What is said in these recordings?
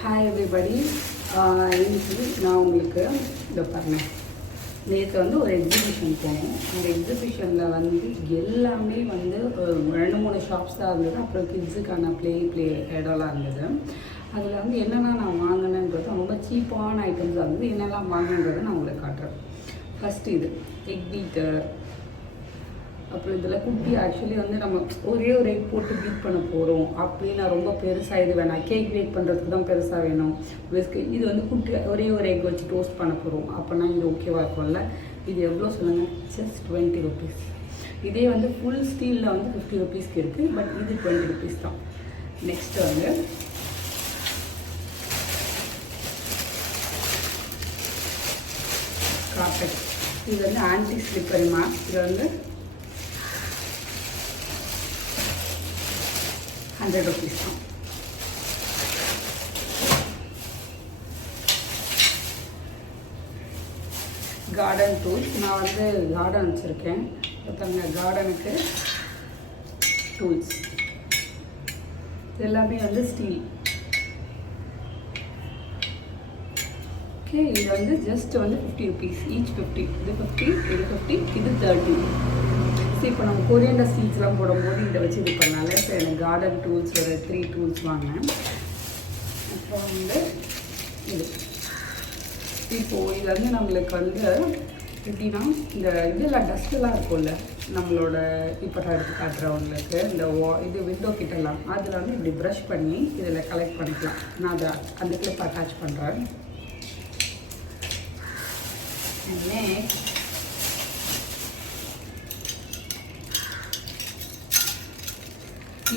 Hi everybody. இன்னைக்கு நான் உங்களுக்கு இதை பாருங்கள், நேற்று வந்து ஒரு எக்ஸிபிஷன் போனோம். அந்த எக்ஸிபிஷனில் வந்து எல்லாமே வந்து 2-3 ஷாப்ஸ் தான் இருந்தது. அப்புறம் கிட்ஸுக்கான ப்ளே இடம்லாம் இருந்தது. அதில் வந்து என்னென்னா நான் வாங்கினேன்றது ரொம்ப சீப்பான ஐட்டம்ஸாக இருந்தது. என்னெல்லாம் வாங்கினன்றதை நான் உங்களுக்கு காட்டுறேன். ஃபஸ்ட்டு இது எக் பீட்டர். அப்புறம் இதில் குட்டி ஆக்சுவலி வந்து நம்ம ஒரே ஒரு எக் போட்டு பீட் பண்ண போகிறோம் அப்படின்னு நான் ரொம்ப பெருசாக இது வேணாம், கேக் பேக் பண்ணுறதுக்கு தான் பெருசாக வேணும். விஸ்க்கு இது வந்து குட்டி ஒரே ஒரு எக் வச்சு டோஸ்ட் பண்ண போகிறோம் அப்படின்னா இது ஓகேவாக இருக்கும்ல. இது எவ்வளோ சொல்லுங்கள்? Just 20 rupees. இதே வந்து ஃபுல் ஸ்டீலில் வந்து 50 rupeesக்கு இருக்குது. பட் இது 20 rupees தான். நெக்ஸ்ட்டு வந்து கார்பெட். இது வந்து ஆன்டி ஸ்லிப்பரி மேட். இது வந்து 100 rupees தான். Garden tools. நான் வந்து கார்டன் வச்சுருக்கேன். பார்த்தீங்க, கார்டனுக்கு டூல்ஸ் எல்லாமே வந்து ஸ்டீல். ஓகே, இது வந்து ஜஸ்ட் வந்து 50 rupees. ஈச் 50. இது 50, இது 50, இது 30. இப்போ நம்ம கொரியண்டர் சீட்ஸ்லாம் போடும்போது இதை வச்சு இது பண்ணால இப்போ எனக்கு கார்டன் டூல்ஸ் ஒரு 3 டூல்ஸ் வாங்கினேன். அப்புறம் வந்து இது இப்போது இது வந்து நம்மளுக்கு வந்து எப்படின்னா இந்த இதெல்லாம் டஸ்ட்டெல்லாம் இருக்கும்ல நம்மளோட இப்போ நான் எடுத்து காட்டுறவங்களுக்கு இந்த இது விண்டோ கிட்டலாம் அதில் வந்து இப்படி ப்ரஷ் பண்ணி இதில் கலெக்ட் பண்ணிக்கலாம். நான் அதை அந்த கிளிப் அட்டாச் பண்ணுறேன். Next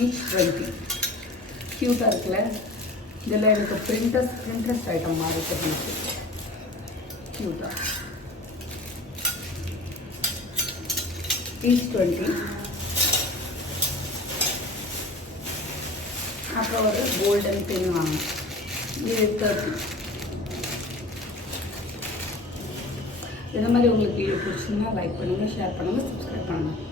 each 20. க்யூட்டாக இருக்குல்ல. இதில் எனக்கு பிரிண்டஸ்ட் ஐட்டம் மாதிரி தெரிஞ்சு க்யூட்டாக. ஈச் 20. அப்புறம் ஒரு கோல்டன் பென் வாங்கணும். இது 30. இந்த மாதிரி உங்களுக்கு வீடியோ பிடிச்சிங்கன்னா லைக் பண்ணுங்கள், ஷேர் பண்ணுங்கள், சப்ஸ்கிரைப் பண்ணுங்கள்.